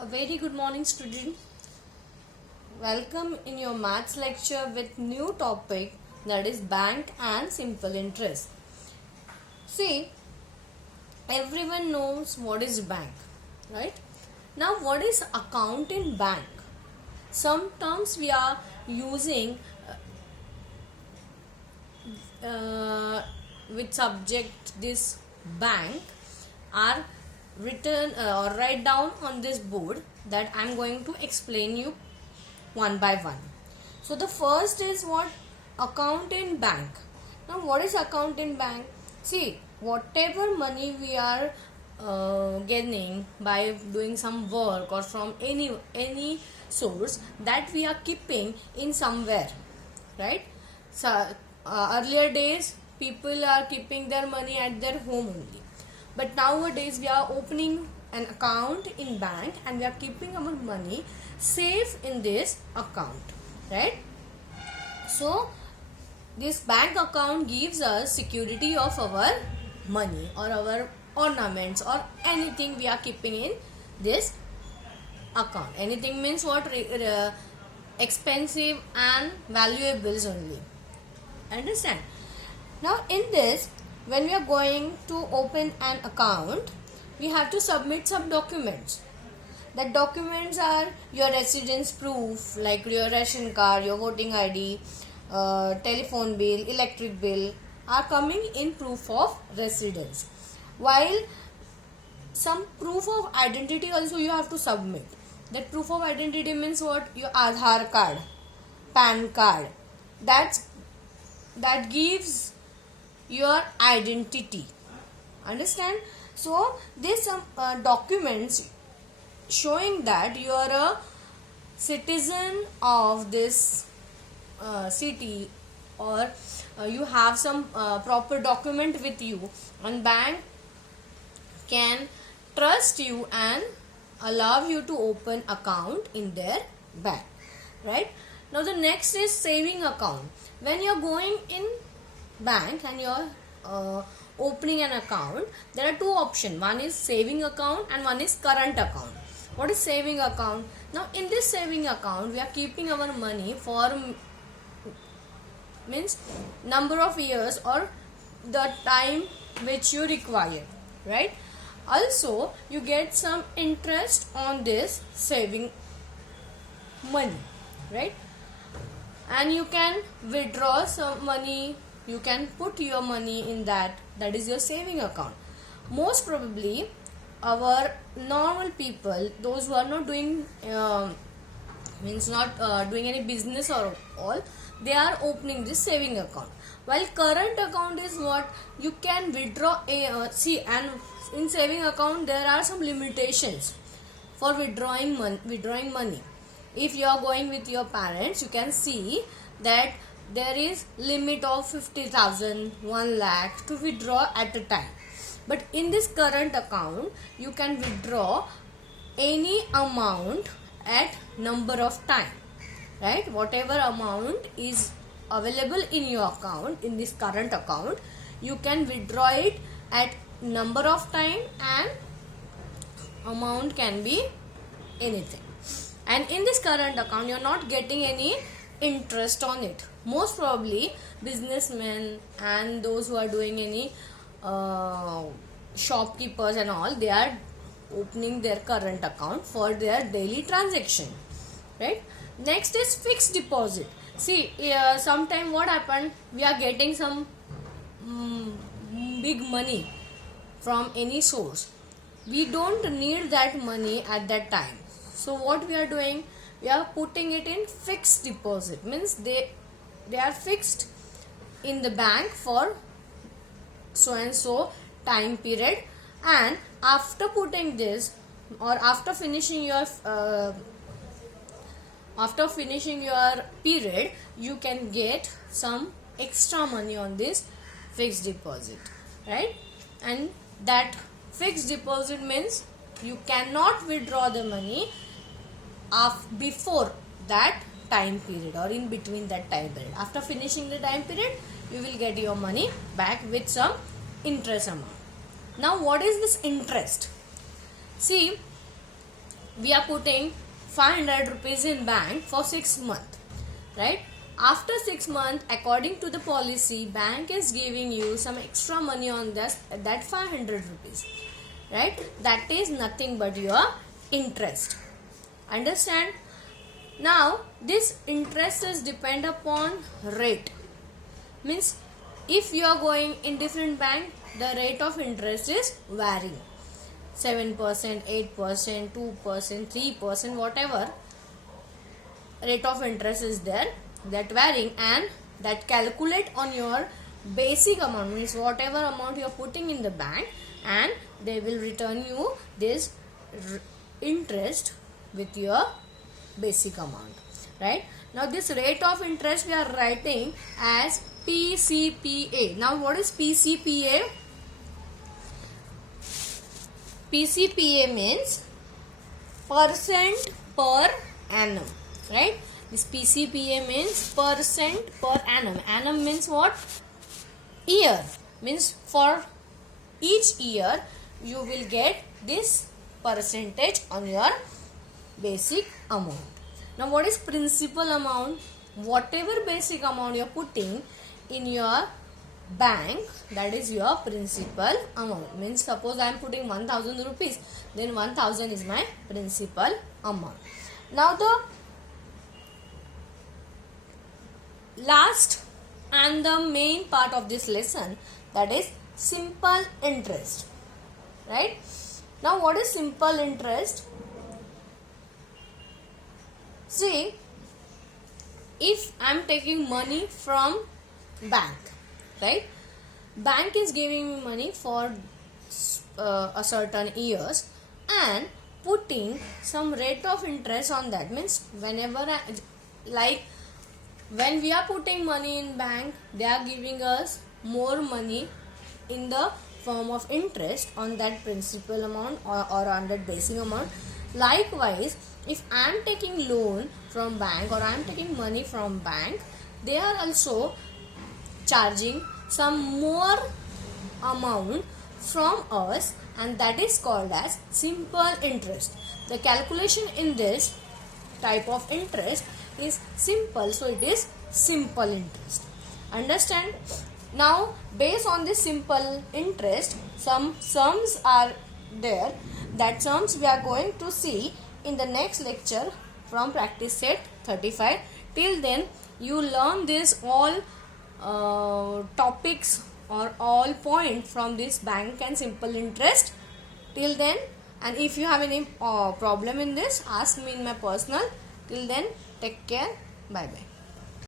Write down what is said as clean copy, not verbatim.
A very good morning, student. Welcome in your maths lecture with new topic, that is bank and simple interest. See, everyone knows what is bank, right? Now what is account in bank? Some terms we are using with subject this bank are written or write down on this board that I am going to explain you one by one. So the first is what? Account in bank. Now what is account in bank? See, whatever money we are getting by doing some work or from any source, that we are keeping in somewhere, right? So earlier days people are keeping their money at their home only, but nowadays we are opening an account in bank and we are keeping our money safe in this account, right? So this bank account gives us security of our money or our ornaments or anything we are keeping in this account. Anything means what? Expensive and valuables only. Understand? Now in this, when we are going to open an account, we have to submit some documents. The documents are your residence proof, like your ration card, your voting ID, telephone bill, electric bill are coming in proof of residence. While some proof of identity also you have to submit. That proof of identity means what? Your Aadhaar card, PAN card. That gives your identity. Understand? So these some documents showing that you are a citizen of this city, or you have some proper document with you, and bank can trust you and allow you to open account in their bank, right? Now the next is saving account. When you are going in bank and you are opening an account, there are two options. One is saving account and one is current account. What is saving account? Now in this saving account we are keeping our money for means number of years or the time which you require, right? Also you get some interest on this saving money, right? And you can withdraw some money, you can put your money in that is your saving account. Most probably our normal people, those who are not doing doing any business or all, they are opening this saving account. While current account is what? You can withdraw and in saving account there are some limitations for withdrawing money. If you are going with your parents, you can see that there is limit of 50,000, 1 lakh to withdraw at a time. But in this current account, you can withdraw any amount at number of time, right? Whatever amount is available in your account, in this current account, you can withdraw it at number of time, and amount can be anything. And in this current account, you are not getting any interest on it. Most probably businessmen and those who are doing any shopkeepers and all, they are opening their current account for their daily transaction, right? Next is fixed deposit. See, sometime what happened, we are getting some big money from any source. We don't need that money at that time. So what we are doing, we are putting it in fixed deposit. Means they are fixed in the bank for so and so time period, and after putting this or after finishing your period, you can get some extra money on this fixed deposit, right? And that fixed deposit means you cannot withdraw the money before that time period or in between that time period. After finishing the time period, you will get your money back with some interest amount. Now what is this interest? See, we are putting 500 rupees in bank for 6 months, right? After 6 months, according to the policy, bank is giving you some extra money on that 500 rupees, right? That is nothing but your interest. Understand? Now this interest is depend upon rate. Means if you are going in different bank, the rate of interest is varying. 7%, 8%, 2%, 3%, whatever rate of interest is there, that varying, and that calculate on your basic amount, means whatever amount you are putting in the bank, and they will return you this interest with your basic amount, right? Now this rate of interest we are writing as PCPA. Now what is PCPA? PCPA means percent per annum, right? This PCPA means percent per annum. Annum means what? Year. Means for each year you will get this percentage on your basic amount. Now what is principal amount? Whatever basic amount you are putting in your bank, that is your principal amount. Means suppose I am putting 1000 rupees, then 1000 is my principal amount. Now the last and the main part of this lesson, that is simple interest, right? Now what is simple interest? See, if I am taking money from bank, right? Bank is giving me money for a certain years and putting some rate of interest on that. Means whenever when we are putting money in bank, they are giving us more money in the form of interest on that principal amount or on that basic amount. Likewise, if I am taking loan from bank or I am taking money from bank, they are also charging some more amount from us, and that is called as simple interest. The calculation in this type of interest is simple, so it is simple interest. Understand? Now based on this simple interest, some sums are there. That sums we are going to see in the next lecture from practice set 35. Till then you learn this all topics or all points from this bank and simple interest. Till then, and if you have any problem in this, ask me in my personal. Till then, take care. Bye bye.